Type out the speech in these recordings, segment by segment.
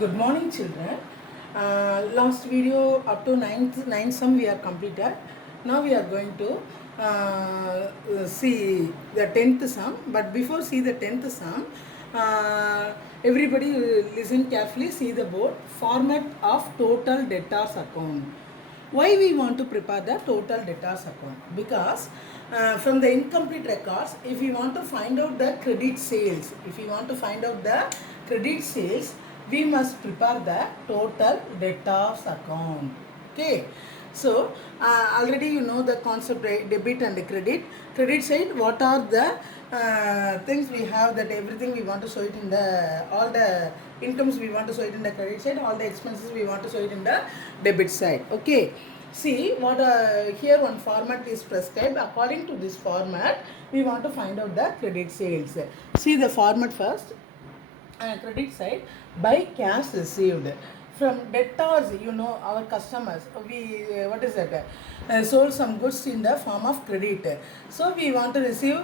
Good morning, children. Last video up to ninth sum we are completed. Now we are going to see the 10th sum. But before see the 10th sum, everybody listen carefully. See the board. Format of total debtors account. Why we want to prepare the total debtors account? Because from the incomplete records, if we want to find out the credit sales, we must prepare the total debtors account. Okay. So already you know the concept debit and credit. Credit side, what are the things we have, that everything we want to show it in the, all the incomes we want to show it in the credit side, all the expenses we want to show it in the debit side. Okay. See what here one format is prescribed. According to this format, we want to find out the credit sales. See the format first. Credit side, by cash received from debtors, you know, our customers, we what is that, sold some goods in the form of credit, so we want to receive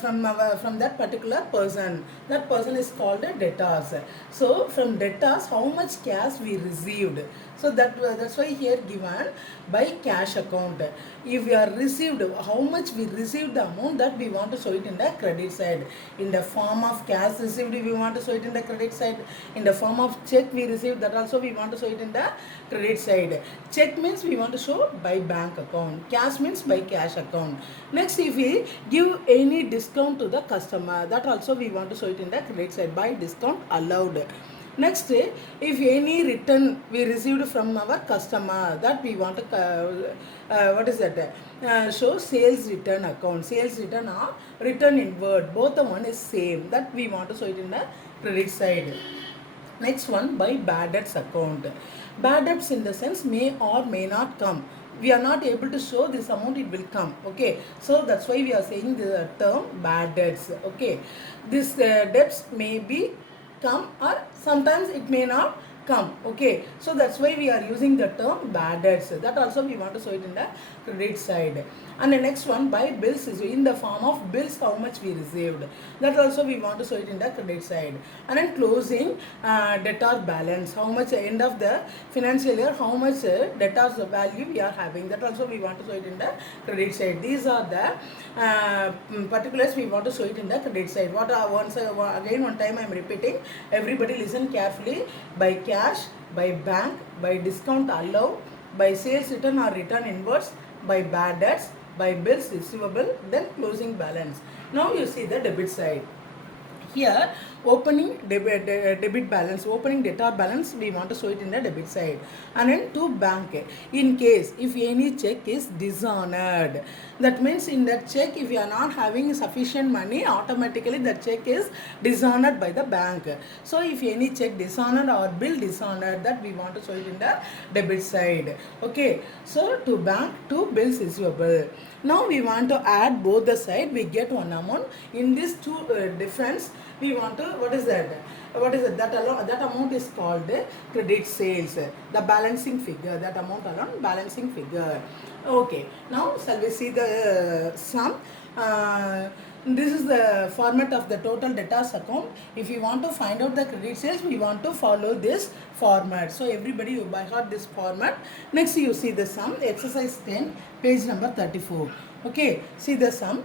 from that particular person. That person is called a debtors. So from debtors, how much cash we received, so that's why here given by cash account. If we are received, how much we received, the amount that we want to show it in the credit side. In the form of cash received, we want to show it in the credit side. In the form of check we received, that also we want to show it in the credit side. Check means we want to show by bank account. Cash means by cash account. Next, if we give any discount to the customer, that also we want to show it in the credit side, by discount allowed. Next, if any return we received from our customer, that we want to show sales return account. Sales return or return inward, both the one is same, that we want to show it in the credit side. Next one, by bad debts account. Bad debts in the sense may or may not come. We are not able to show this amount, it will come. Okay, so that's why we are saying the term bad debts. Okay, this debts may be come, or sometimes it may not come. Okay, so that's why we are using the term bad debts. That also we want to show it in the credit side. And the next one, by bills, is in the form of bills, how much we received, that also we want to show it in the credit side. And then closing debtor balance, how much end of the financial year, how much debtors value we are having, that also we want to show it in the credit side. These are the particulars we want to show it in the credit side. What are again one time I am repeating, everybody listen carefully. By cash, by bank, by discount allowed, by sales return or return inwards, by bad debts, by bills receivable, then closing balance. Now you see the debit side. Here opening debit balance, opening debtor balance, we want to show it in the debit side. And then to bank, in case if any check is dishonored, that means in that check, if you are not having sufficient money, automatically that check is dishonored by the bank. So if any check dishonored or bill dishonored, that we want to show it in the debit side. Okay, so to bank, to bills receivable. Now we want to add both the side, we get one amount. In this two difference, we want to, what is that? That amount is called credit sales. The balancing figure, that amount alone, balancing figure. Okay, now shall we see the sum? This is the format of the total debtors account. If you want to find out the credit sales, we want to follow this format. So everybody, you by heart this format. Next you see the sum, exercise 10, page number 34. Okay, see the sum.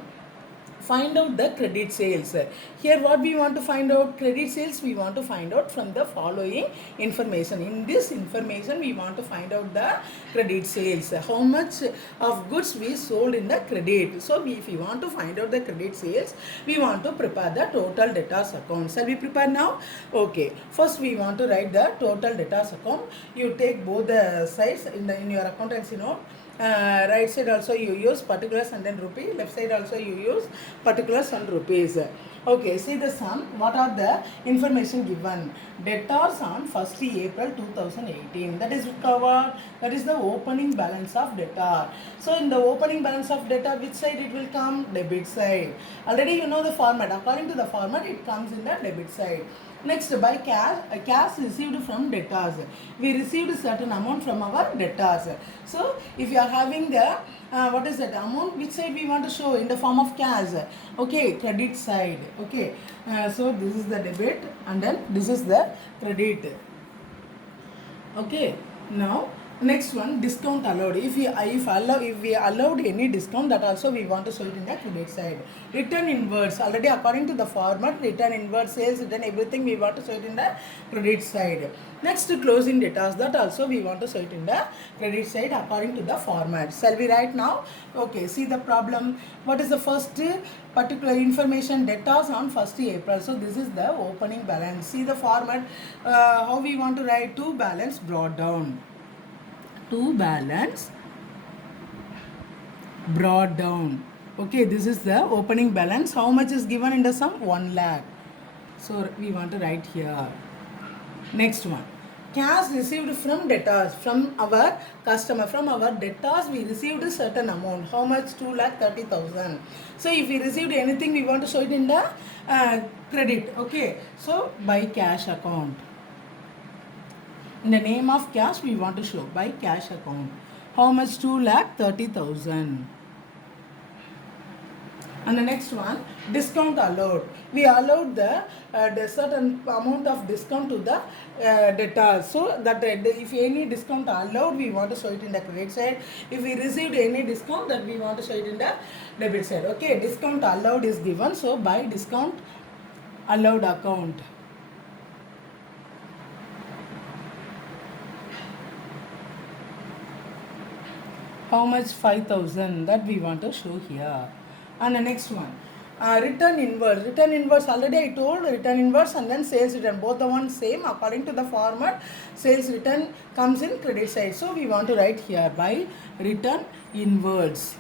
Find out the credit sales. Here what we want to find out, credit sales we want to find out from the following information. In this information we want to find out the credit sales, how much of goods we sold in the credit. So if we want to find out the credit sales, we want to prepare the total debtors account. Shall we prepare now? Okay, first we want to write the total debtors account. You take both the sides in your accountancy note. Right side also you use particulars and then rupee, left side also you use particulars and rupees. Okay, see the sum. What are the information given? Debtors on 1st April 2018. That is covered. That is the opening balance of debtor. So in the opening balance of debtor, which side it will come? Debit side. Already you know the format. According to the format, it comes in the debit side. Next, by cash received from debtors. We received a certain amount from our debtors. So if you are having the what is that amount, which side we want to show? In the form of cash. Okay, credit side. Okay, so this is the debit and then this is the credit. Okay, now next one, discount allowed. If we allowed any discount, that also we want to show it in the credit side. Return inverse, already according to the format, return inverse, sales return, everything we want to show it in the credit side. Next, closing debtors, that also we want to show it in the credit side according to the format. Shall we write now? Okay, see the problem. What is the first particular information? Debtors on 1st April. So this is the opening balance. See the format, how we want to write. To balance brought down. To balance brought down. Okay, this is the opening balance. How much is given in the sum? 1 lakh. So we want to write here. Next one, cash received from debtors, from our customer, from our debtors we received a certain amount. How much? 2,30,000. So if we received anything, we want to show it in the credit. Okay, so by cash account. In the name of cash we want to show by cash account. How much? 2,30,000. And the next one, discount allowed. We allowed the certain amount of discount to the debtors. So that if any discount allowed, we want to show it in the credit side. If we received any discount, that we want to show it in the debit side. Okay, discount allowed is given. So by discount allowed account. How much? 5,000. That we want to show here. And the next one, return inverse. Return inverse, already I told, return inverse and then sales return, both the one same according to the format. Sales return comes in credit side. So we want to write here by return inverse.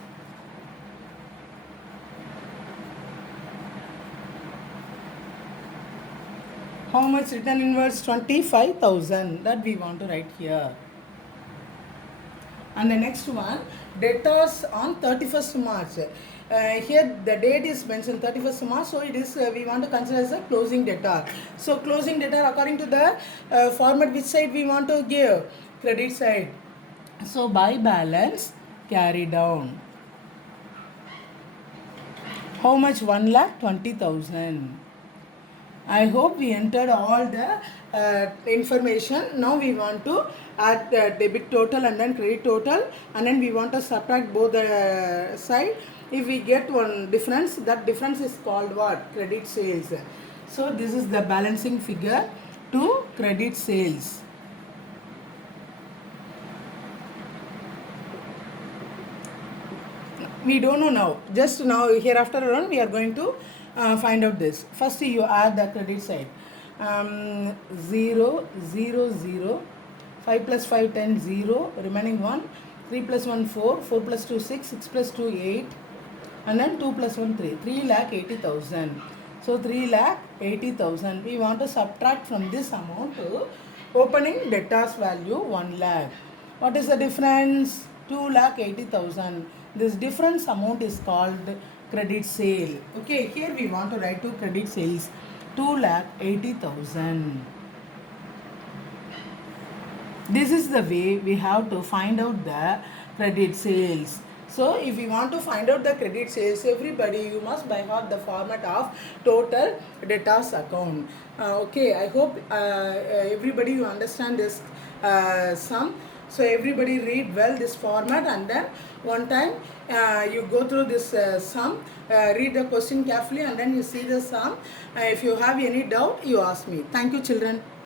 How much? Return inverse? 25,000. That we want to write here. And the next one, debtors on 31st March. Here the date is mentioned 31st March, so it is we want to consider as a closing debtor. So closing debtor according to the format, which side we want to give? Credit side. So by balance carry down. How much? 1,20,000. I hope we entered all the information. Now we want to add the debit total and then credit total, and then we want to subtract both the side. If we get one difference, that difference is called what? Credit sales. So this is the balancing figure to credit sales. We don't know now. Just now, hereafter on, we are going to find out this. First, you add the credit side. 0, 0, 0. 5 plus 5, 10, 0. Remaining 1. 3 plus 1, 4. 4 plus 2, 6. 6 plus 2, 8. And then 2 plus 1, 3. 3,80,000. So 3,80,000. We want to subtract from this amount to opening debtors value 1 lakh. What is the difference? 2,80,000. This difference amount is called credit sale. Okay, here we want to write to credit sales 2,80,000. This is the way we have to find out the credit sales. So if you want to find out the credit sales, everybody, you must by heart the format of total debtors account. Okay, I hope everybody you understand this sum. So everybody read well this format, and then one time you go through this sum, read the question carefully, and then you see the sum. If you have any doubt, you ask me. Thank you, children.